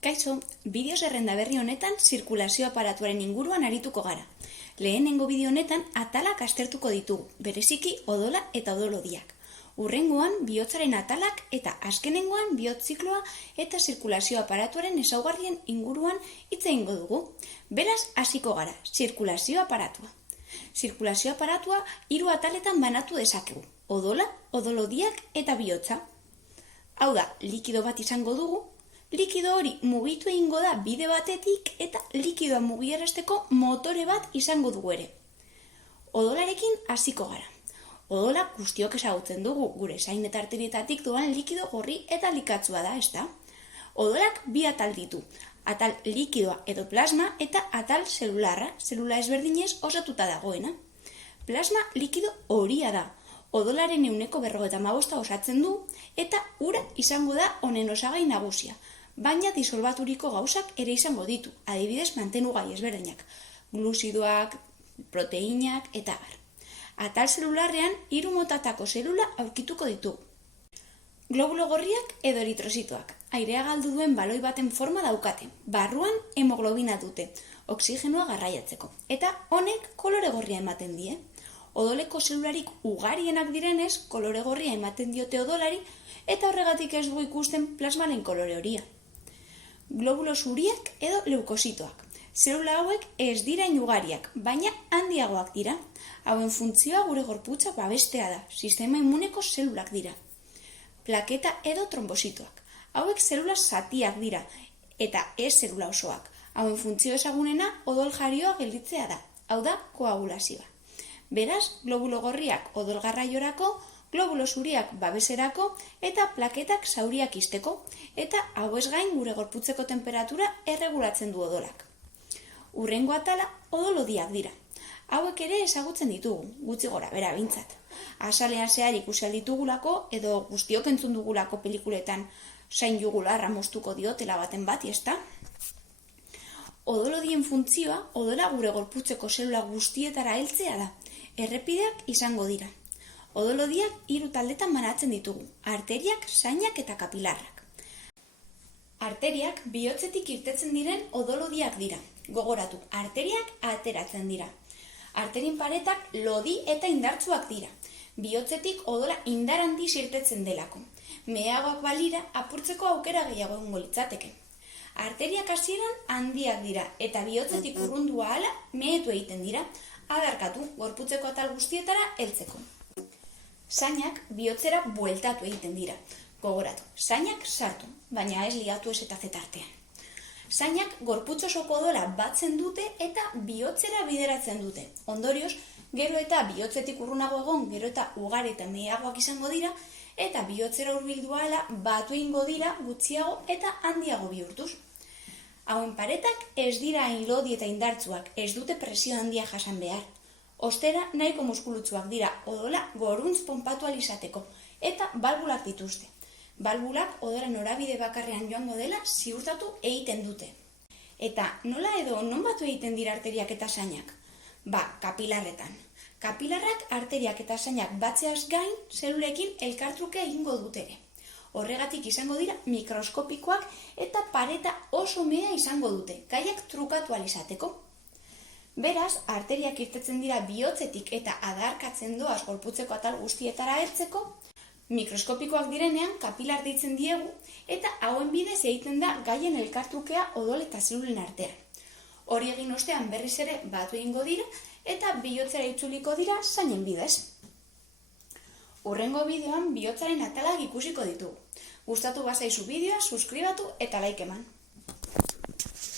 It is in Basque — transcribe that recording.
Kaixo, bideo zerrenda berri honetan zirkulazio aparatuaren inguruan arituko gara. Lehenengo bideo honetan atalak aztertuko ditugu, bereziki odola eta odolodiak. Hurrengoan bihotzaren atalak eta azkenengoan bihotz zikloa eta zirkulazio aparatuaren ezaugarrien inguruan hitz egingo dugu. Beraz, hasiko gara, zirkulazio aparatua. Zirkulazio aparatua 3 ataletan banatu dezakegu, odola, odolodiak eta bihotza. Hau da, likido bat izango dugu. Likido hori mugitu egingo da bide batetik eta likidoa mugiarazteko motore bat izango dugu ere. Odolarekin hasiko gara. Odola guztiok ezagutzen dugu, gure zain eta arterietatik doan likido gorri eta likatsua da, ezta? Odolak 2 atal ditu, atal likidoa edo plasma eta atal zelularra, zelula ezberdinez osatuta dagoena. Plasma likido horia da, odolaren 95% osatzen du eta ura izango da honen osagai nagusia. Baina disolbaturiko gauzak ere izango ditu, adibidez mantenugai ezberdinak, gluzidoak, proteinak eta abar. Atal zelularrean 3 motatako zelula aurkituko ditugu. Globulo gorriak edo eritrozitoak, airea galdu duen baloi baten forma daukate, barruan hemoglobina dute, oxigenoa garraiatzeko, eta honek kolore gorria ematen die. Odoleko zelularik ugarienak direnez, kolore gorria ematen diote odolari, eta horregatik ez dugu ikusten plasmaren kolore horia. Globulo zuriak edo leukositoak. Zelula hauek ez dira ugariak, baina handiagoak dira. Hauen funtzioa gure gorputza babestea da, sistema immuneko zelulak dira. Plaketa edo trombositoak. Hauek zelula zatiak dira, eta ez zelula osoak. Hauen funtzio ezagunena odol jarioa gelditzea da, hau da koagulazioa. Beraz, globulo gorriak odol garraiorako, globulo zuriak babeserako eta plaketak zauriak ixteko, eta hauez gain gure gorputzeko temperatura erregulatzen du odolak. Hurrengo atala odolodiak dira. Hauek ere ezagutzen ditugu, gutxi gora bera behintzat. Azalean zehar ikusi ditugulako edo guztiok entzun dugulako pelikuletan zain jugularra moztuko diotela baten bati, ezta? Odolodien funtzioa odola gure gorputzeko zelula guztietara heltzea da. Errepideak izango dira. Odolodiak 3 taldetan banatzen ditugu, arteriak, zainak eta kapilarrak. Arteriak bihotzetik irtetzen diren odolodiak dira. Gogoratu, arteriak ateratzen dira. Arterien paretak lodi eta indartsuak dira. Bihotzetik odola indar handiz irtetzen delako. Meheagoak balira apurtzeko aukera gehiago egongo litzateke. Arteriak hasieran handiak dira eta bihotzetik urrundu ahala mehetu egiten dira, adarkatu gorputzeko atal guztietara heltzeko. Zainak bihotzera bueltatu egiten dira. Gogoratu, zainak sartu, baina ez ligatu ez eta zetartean. Zainak gorputz osoko odola batzen dute eta bihotzera bideratzen dute. Ondorioz, gero eta bihotzetik urrunago egon, gero eta ugari eta mehiagoak izango dira, eta bihotzera hurbildu ahala batu egingo dira gutxiago eta handiago bihurtuz. Hauen paretak ez dira hain lodi eta indartsuak, ez dute presio handia jasan behar. Ostera nahiko muskulutsuak dira odola goruntz ponpatu ahal izateko eta balbulak dituzte. Balbulak odola norabide bakarrean joango dela ziurtatu egiten dute. Eta nola edo non batu egiten dira arteriak eta zainak? Kapilarretan. Kapilarrak arteriak eta zainak batzeaz gain zelulekin elkartruke egingo dute ere. Horregatik izango dira mikroskopikoak eta pareta oso mehea izango dute, gaiak trukatu ahal izateko. Beraz, arteriak irtetzen dira bihotzetik eta adarkatzen doaz gorputzeko atal guztietara heltzeko, mikroskopikoak direnean kapilar deitzen diegu eta hauen bidez egiten da gaien elkartrukea odol eta zelulen artean. Hori egin ostean berriz ere batu egingo dira eta bihotzera itzuliko dira zainen bidez. Hurrengo bideoan bihotzaren atalak ikusiko ditugu. Gustatu bazaizu bideoa, suskribatu eta like eman.